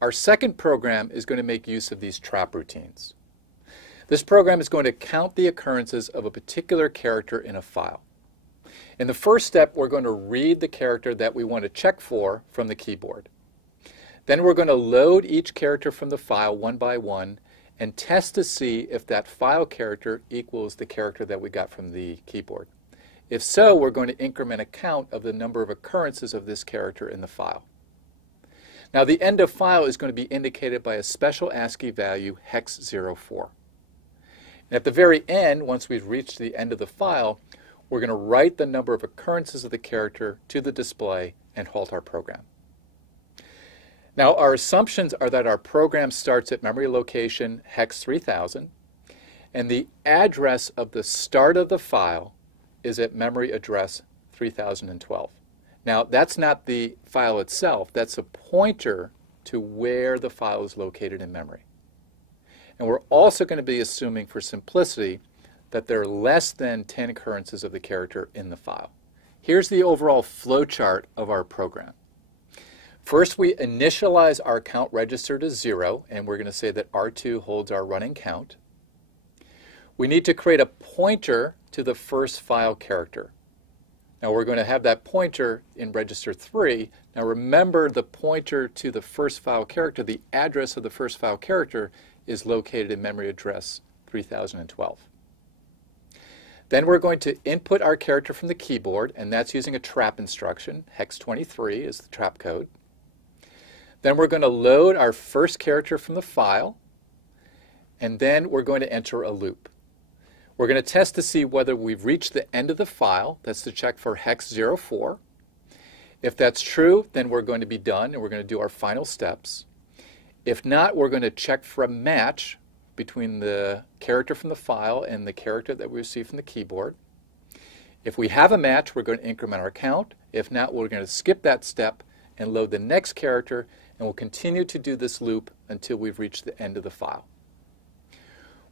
Our second program is going to make use of these trap routines. This program is going to count the occurrences of a particular character in a file. In the first step, we're going to read the character that we want to check for from the keyboard. Then we're going to load each character from the file one by one and test to see if that file character equals the character that we got from the keyboard. If so, we're going to increment a count of the number of occurrences of this character in the file. Now, the end of file is going to be indicated by a special ASCII value hex 04. And at the very end, once we've reached the end of the file, we're going to write the number of occurrences of the character to the display and halt our program. Now, our assumptions are that our program starts at memory location hex 3000, and the address of the start of the file is at memory address 3012. Now, that's not the file itself. That's a pointer to where the file is located in memory. And we're also going to be assuming, for simplicity, that there are less than 10 occurrences of the character in the file. Here's the overall flowchart of our program. First, we initialize our count register to 0, and we're going to say that R2 holds our running count. We need to create a pointer to the first file character. Now, we're going to have that pointer in register 3. Now, remember, the pointer to the first file character, the address of the first file character, is located in memory address 3012. Then we're going to input our character from the keyboard, and that's using a trap instruction. Hex 23 is the trap code. Then we're going to load our first character from the file, and then we're going to enter a loop. We're going to test to see whether we've reached the end of the file. That's to check for hex 04. If that's true, then we're going to be done, and we're going to do our final steps. If not, we're going to check for a match between the character from the file and the character that we received from the keyboard. If we have a match, we're going to increment our count. If not, we're going to skip that step and load the next character, and we'll continue to do this loop until we've reached the end of the file.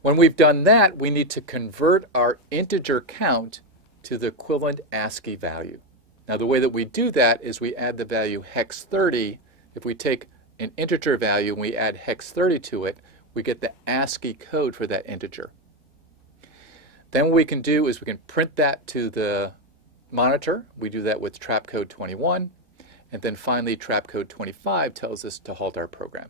When we've done that, we need to convert our integer count to the equivalent ASCII value. Now, the way that we do that is we add the value hex 30. If we take an integer value and we add hex 30 to it, we get the ASCII code for that integer. Then what we can do is we can print that to the monitor. We do that with trap code 21. And then finally, trap code 25 tells us to halt our program.